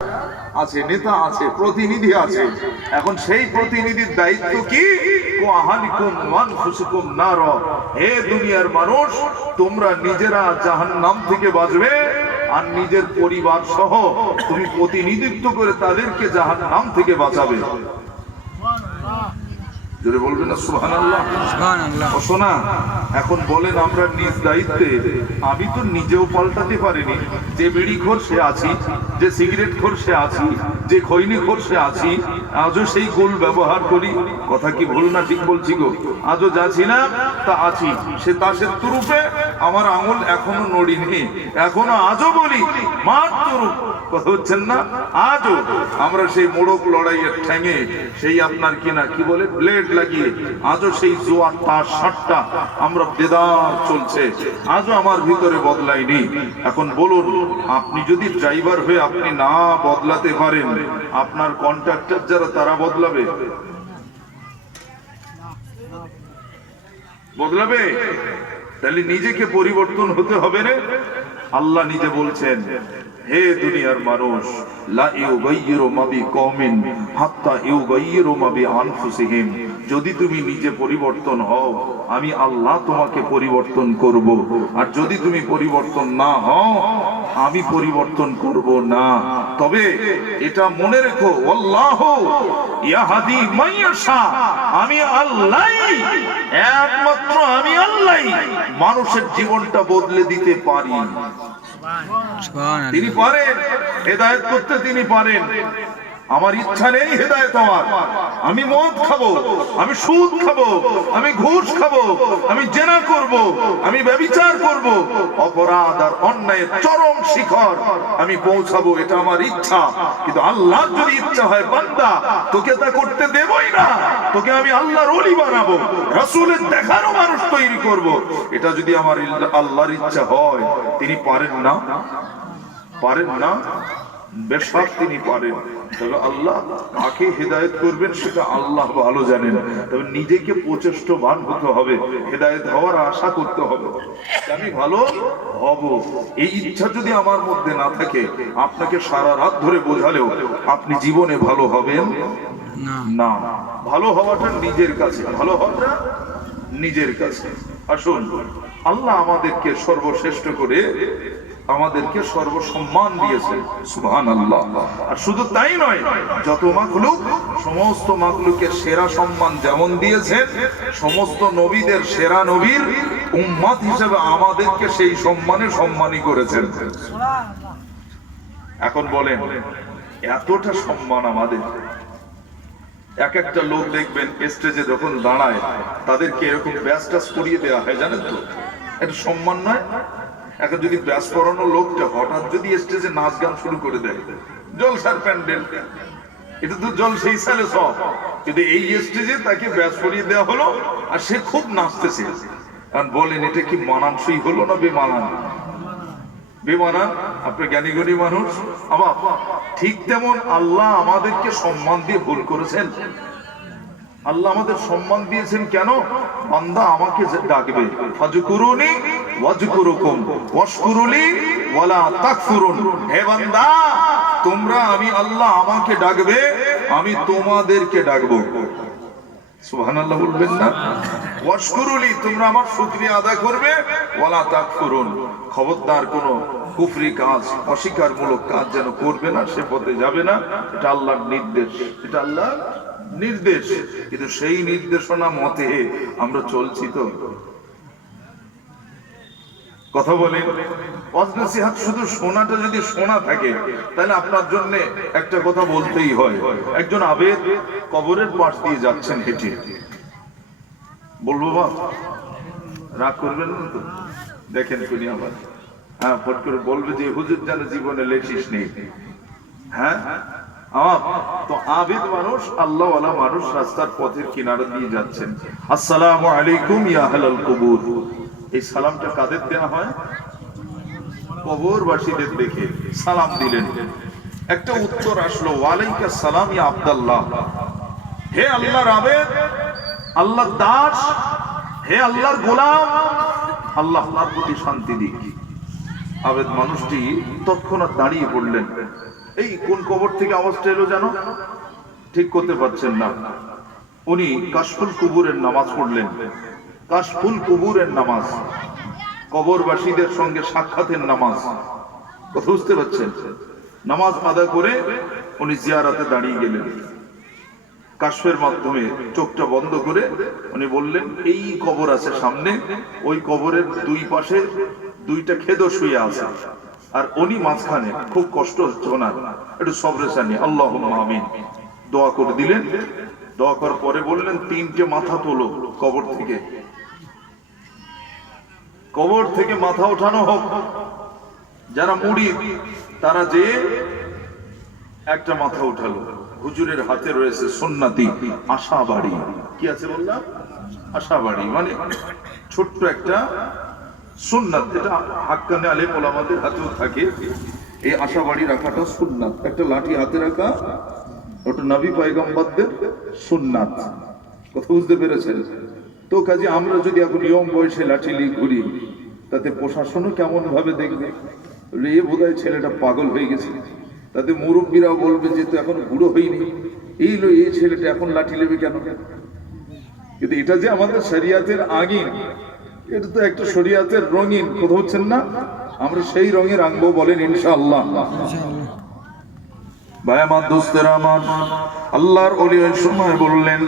আছে, নেতা আছে, প্রতিনিধি আছে। এখন সেই প্রতিনিধির দায়িত্ব কি? হে দুনিয়ার মানুষ, তোমরা নিজেরা জাহান্নাম থেকে বাঁচবে, আর নিজের পরিবার সহ তুমি প্রতিনিধিত্ব করে তাদেরকে জাহান্নাম থেকে বাঁচাবে। জোরে বলবেন না সুবহানাল্লাহ? ও শোনা, এখন বলেন আমরা নিজ দায়িত্বে, আমি তো নিজেও পাল্টাতে পারিনি। যে বিড়িখোর সে আছি, যে সিগারেট খোর সে আছি, যে খৈনি খোর সে আছি, আজও সেই গোল ব্যবহার করি। কথা কি ভুল না ঠিক বলছি গো? আজও যা ছিলাম তা আছি। সে তাসের তুরুপে আমার আঙুল এখনো নড়িনি, এখনো আজও বলি মার তুরুপ। কথা হচ্ছেন না? আজও আমরা সেই মোড়ক লড়াইয়ের ঠ্যাঙে সেই আপনার কিনা কি বলে ব্লেড লাগিয়ে আজও সেই জোয়ার তার সাতটা আমরা বেদার চলছে, আজও আমার ভিতরে বদলায়নি। এখন বলুন, আপনি যদি ড্রাইভার হয়ে আপনি না বদলাতে পারেন, আপনার কন্ট্রাক্টর যারা তারা বদলাবে? বদলাবে? তাহলে নিজেকে পরিবর্তন হতে হবে রে। আল্লাহ নিজে বলছেন, হে দুনিয়ার মানুষ, লা ইউগাইয়িরু মা বিকওমিন হাত্তা ইউগাইয়িরু মা বিআনফুসিহিম, যদি তুমি নিজে পরিবর্তন হও আমি আল্লাহ তোমাকে পরিবর্তন করব, আর যদি তুমি পরিবর্তন না হও আমি পরিবর্তন করব না। তবে এটা মনে রেখো, আল্লাহু ইয়াহদি মান ইয়াশা, আমি আল্লাহই, একমাত্র আমি আল্লাহই মানুষের জীবনটা বদলে দিতে পারি। তিনি পারেন হেদায়েত করতে, তিনি পারেন। আমার ইচ্ছা নেই হেদায়েত হওয়ার। আমি মদ খাবো, আমি সুদ খাবো, আমি ঘুষ খাবো, আমি জেনা করব, আমি ব্যভিচার করব, অপরাধ আর অন্যায়ের চরম শিখর আমি পৌঁছাবো, এটা আমার ইচ্ছা। কিন্তু আল্লাহর যদি ইচ্ছা হয়, বান্দা তোকে তা করতে দেবই না, তোকে আমি আল্লাহর ওলি বানাবো, রাসূলের দেখানো মানুষ তৈরি করব। এটা যদি আমার আল্লাহর ইচ্ছা হয়, তিনি পারেন না? পারেন না? বেশক তিনি পারেন। তবে আল্লাহ কাকে হেদায়েত করবেন সেটা আল্লাহ ভালো জানেন। তবে নিজেকে প্রচেষ্টবান হতে হবে, হেদায়েত হওয়ার আশা করতে হবে, আমি ভালো হব। এই ইচ্ছা যদি আমার মধ্যে না থাকে, আপনাকে সারা রাত ধরে বোঝালেও আপনি জীবনে ভালো হবেন না। ভালো হওয়াটা নিজের কাছে, ভালো হওয়াটা নিজের কাছে। আসুন, আল্লাহ আমাদেরকে সর্বশ্রেষ্ঠ করে আমাদেরকে সর্বসম্মান দিয়েছেন, সুবহানাল্লাহ। আর শুধু তাই নয়, যত মাখলুক, সমস্ত মাখলুকের সেরা সম্মান যেমন দিয়েছেন, সমস্ত নবীদের সেরা নবীর উম্মত হিসেবে আমাদেরকে সেই সম্মানে সম্মানী করেছেন। এখন বলেন, এতটা সম্মান আমাদের, এক একটা লোক দেখবেন স্টেজে যখন দাঁড়ায় তাদেরকে এরকম ব্যাজ টাজ করিয়ে দেওয়া হয়, জানেন তো? এটা সম্মান নয়? এখন যদি ব্যাস পরানো লোকটা হঠাৎ যদি স্টেজে নাচ গান শুরু করে দেয়, জলসার প্যান্ডেল, এটা তো জলসাই সালে সব, কিন্তু এই স্টেজে তাকে ব্যাস পরিয়ে দেওয়া হলো আর সে খুব নাচতেছে। কারণ বলেন, এটা কি মানানসই হলো না বেমানান? বেমানান। আপনি জ্ঞানী গুণী মানুষ। আবার ঠিক তেমন আল্লাহ আমাদেরকে সম্মান দিয়ে ভুল করেছেন। আল্লাহ আমাদের সম্মান দিয়েছেন কেন? বান্দা আমাকে ডাকবে, ফাজকুরুনি ওয়াজকুরুকুম ওয়াশকুরুলি ওয়ালা তাকফুরুন। হে বান্দা, তোমরা আমি আল্লাহ আমাকে ডাকবে, আমি তোমাদেরকে ডাকবো। সুবহানাল্লাহ বলবেন না? ওয়াশকুরুলি, তোমরা আমার শুকরিয়া আদায় করবে, ওয়ালা তাকফুরুন, খবরদার কোনো কুফরি কাজ, অস্বীকারমূলক কাজ যেন করবে না, সে পথে যাবে না। এটা আল্লাহর নির্দেশ, এটা আল্লাহর নির্দেশ। কিন্তু সেই নির্দেশনা মতে আমরা চলছি তো? কথা বলে ওয়াজ-নসিহত শুধু শোনাটা যদি শোনা থাকে, তাহলে আপনার জন্য একটা কথা বলতেই হয়। একজন আবেদ কবরের পাশ দিয়ে যাচ্ছেন হেঁটে, বলবো বা রাগ করবেন না তো? দেখেন কোনি আবার হ্যাঁ ফট করে বলবে যে হুজুর যেন জীবনে লেখিস নেই। হ্যাঁ, তো আবিদ মানুষ, আল্লাহওয়ালা মানুষ রাস্তার পথের কিনারা দিয়ে যাচ্ছেন। আসসালামু আলাইকুম ইয়া আহলাল কুবুর। এই সালামটা কাদের দেওয়া হয়? কবরবাসীদের দেখে সালাম দিলেন। একটা উত্তর আসলো, ওয়ালাইকুম সালাম ইয়া আব্দুল্লাহ। হে আল্লাহর আবেদ, আল্লাহর দাস, হে আল্লাহর গোলাম, আল্লাহ আপনার প্রতি শান্তি দিক। আবেদ মানুষটি তৎক্ষণাৎ দাঁড়িয়ে পড়লেন, এই কোন কবর থেকে আওয়াজটা এলো জানো? ঠিক করতে পারছেন না। উনি কাশফুল কুবুরের নামাজ পড়লেন। কাশফুল কুবুরের নামাজ, কবরবাসীদের সঙ্গে সাক্ষাতের নামাজ। কথা বুঝতে পারছেন? নামাজ আদায় করে উনি জিয়ারাতে দাঁড়িয়ে গেলেন। কাশফের মাধ্যমে চোখটা বন্ধ করে উনি বললেন, এই কবর আছে সামনে, ওই কবরের দুই পাশে দুইটা খেদো শুয়ে আছে, আর উনি মাঝখানে, খুব কষ্ট হচ্ছে ওনার, একটু সবরেশানি, আল্লাহুম্মা আমিন। দোয়া করে দিলেন। দোয়া করার পরে বললেন, তিনটে মাথা তোলো কবর থেকে, কবর থেকে মাথা ওঠানো হোক। যারা মুরিদ তারা যে একটা মাথা উঠালো। হুজুরের হাতে রয়েছে সুন্নতি আশাবাড়ি। কি আছে বললাম? আশাবাড়ি মানে ছোট্ট একটা সুন্নাত, এটা হাক্কানে আলেম ওলামাদের হাতেও থাকে। এই আশাবাড়ি রাখাটা সুন্নাত, একটা লাঠি হাতে রাখা, ওটা নবী পয়গম্বরদের সুন্নাত। কথা বুঝতে পেরেছেন তো? কাজে আমরা যদি এখন ইয়ং বয়সে লাঠি নিয়ে ঘুরি, তাতে প্রশাসনও কেমন ভাবে দেখবে, এ বোধহয় ছেলেটা পাগল হয়ে গেছে। তাতে মুরব্বীরাও বলবে যে তো এখন বুড়ো হয়নি, এই ছেলেটা এখন লাঠি নেবে কেন? কিন্তু এটা যে আমাদের শরিয়াতের আগিন, এটা তো একটা শরিয়াতের রঙিন। কথা হচ্ছেন না? আমরা সেই রঙে রাঙবো, বলেন ইনশাআল্লাহ। ভাই আমার, দোস্তেরা আমার, আল্লাহর ওলি ওই সময় বললেন,